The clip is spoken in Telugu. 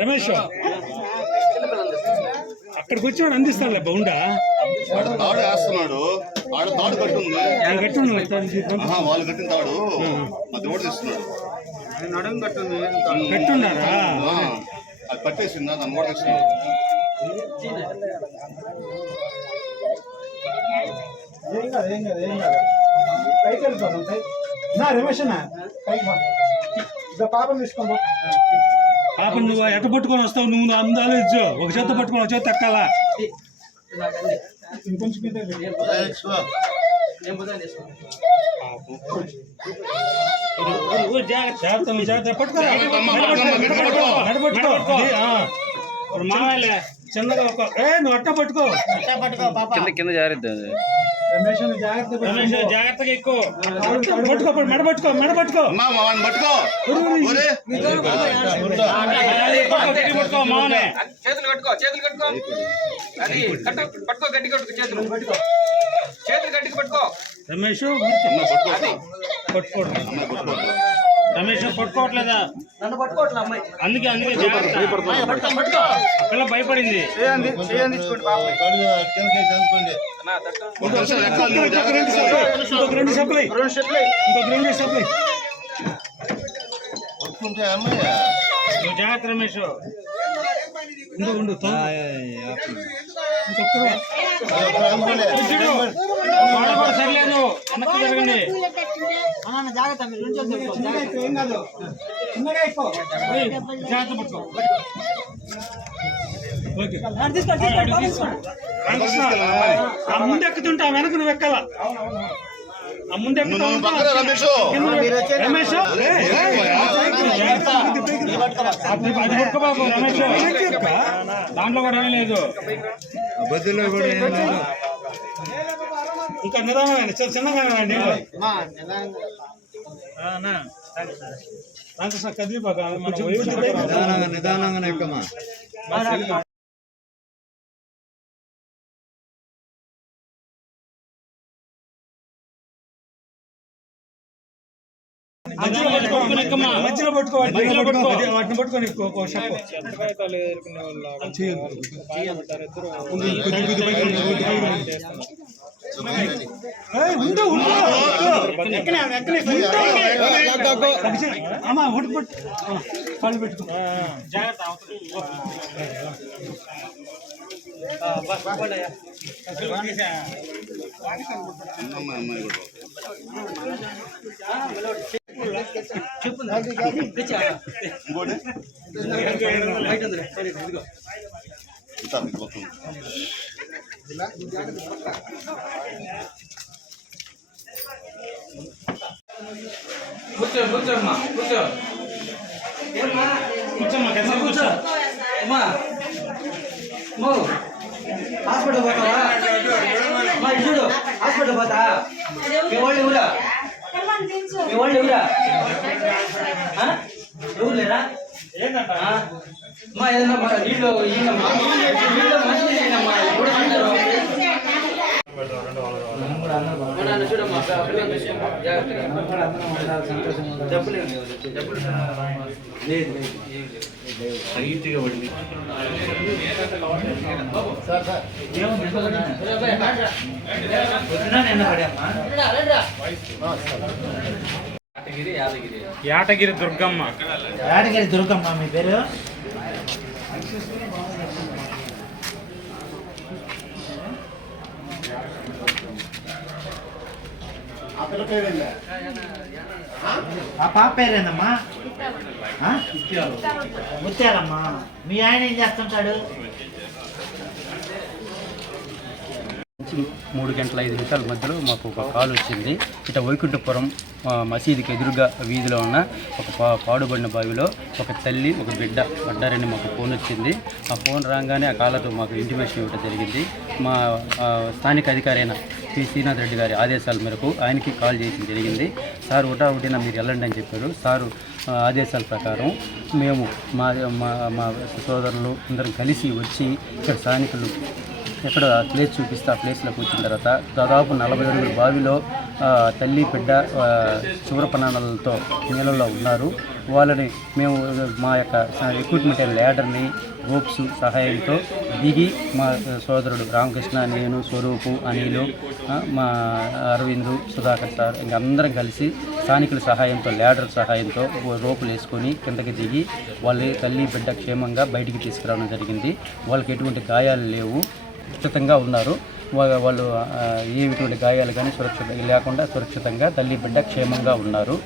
రమేష్ అక్కడికి వచ్చినాడు అందిస్తాడులే బౌండా తాడు వేస్తున్నాడు. ఆడ తాడు కట్టుంది, వాళ్ళు కట్టిన తాడు అది ఓడి తీస్తున్నాడు. కట్టున్నారా? అది కట్టేసిందా, దాన్ని ఓడి తీస్తున్నాడు. రమేష్ పాపం తీసుకో. పాపం నువ్వు ఎట్ట పట్టుకొని వస్తావు? నువ్వు అందాలు ఇచ్చు, ఒక చేత పట్టుకొని ఒక చేత ఎక్కాలా. చిన్నగా నువ్వు అట్ట పట్టుకో, కింద జాగ్రత్త. జాగ్రత్తగా ఎక్కువ పట్టుకో, మెడ పట్టుకో, మెడ పట్టుకో, చేతులు కట్టుకో, చేతులు కట్టుకో, అది పట్టుకో, గట్టి కట్టుకో, చేతులు చేతులు గట్టిగా పట్టుకో. రమేష్ రమేష్ పట్టుకోవట్లేదా? నన్ను పట్టుకోవట్లే అమ్మాయి, అందుకే పిల్ల భయపడింది. ఇంకొక రెండు సప్లై, నువ్వు జాగ్రత్త రమేష్. ఉండు సర్లేదు, వెనక్కి జరగండి. జాగ్రత్త పట్టుకో. ముందెక్కుతుంటా, వెనక నువ్వు ఎక్కాల. ముందెక్కుతా రమేష్, దాంట్లో కూడా లేదు. ఇంకా నిదానమైన చిన్నగా రామకృష్ణ కదిలిపోక నిదానంగా ఎక్కమా. మధ్యలో పట్టుకో, వాటిని పట్టుకొని అమ్మా ఒకటి పట్టు, కాళ్ళు పెట్టుకో. కూర్చోమ్మా, కూర్చో, కూర్చో అమ్మా. హాస్పిటల్ పోతావా? చూడు, హాస్పిటల్ పోతా. మీ వాళ్ళు ఎవరా? ఎవరు లేరా? అమ్మా ఏదన్నా నీళ్ళు చూడమ్మా, యాటగిరి దుర్గమ్మ. యాటగిరి దుర్గమ్మ మీ పేరు? ఆ పాప పేరేందమ్మా? ముత్యాలమ్మా. మీ ఆయన ఏం చేస్తుంటాడు? 3:05 మధ్యలో మాకు ఒక కాల్ వచ్చింది. ఇట వైకుంఠపురం మసీదుకి ఎదురుగా వీధిలో ఉన్న ఒక పాడుబడిన బావిలో ఒక తల్లి ఒక బిడ్డ పడ్డారని మాకు ఫోన్ వచ్చింది. ఆ ఫోన్ రాగానే ఆ కాలర్తో మాకు ఇంటిమేషన్ ఇవ్వడం జరిగింది. మా స్థానిక అధికారి అయిన పి శ్రీనాథ్ రెడ్డి గారి ఆదేశాల మేరకు ఆయనకి కాల్ చేయడం జరిగింది. సార్ ఒకటిన మీరు వెళ్ళండి అని చెప్పారు. సారు ఆదేశాల ప్రకారం మేము మా సోదరులు అందరం కలిసి వచ్చి ఇక్కడ స్థానికులు ఎక్కడ ప్లేస్ చూపిస్తే ఆ ప్లేస్లో కూర్చున్న తర్వాత దాదాపు 40 అడుగుల బావిలో తల్లి బిడ్డ చివరి ప్రాణాలతో నీళ్ళలో ఉన్నారు. వాళ్ళని మేము మా యొక్క ఎక్విప్మెంట్ ల్యాడర్ని రోప్స్ సహాయంతో దిగి మా సోదరుడు రామకృష్ణ, నేను, స్వరూపు, అనిలు, మా అరవిందు, సుధాకర్ సార్ ఇంకా అందరం కలిసి స్థానికుల సహాయంతో ల్యాడర్ సహాయంతో రోపులు వేసుకొని కిందకి దిగి వాళ్ళ తల్లి బిడ్డ క్షేమంగా బయటికి తీసుకురావడం జరిగింది. వాళ్ళకి ఎటువంటి గాయాలు లేవు, సురక్షితంగా ఉన్నారు. వాళ్ళు ఎటువంటి గాయాలు కానీ లేకుండా సురక్షితంగా తల్లి బిడ్డ క్షేమంగా ఉన్నారు.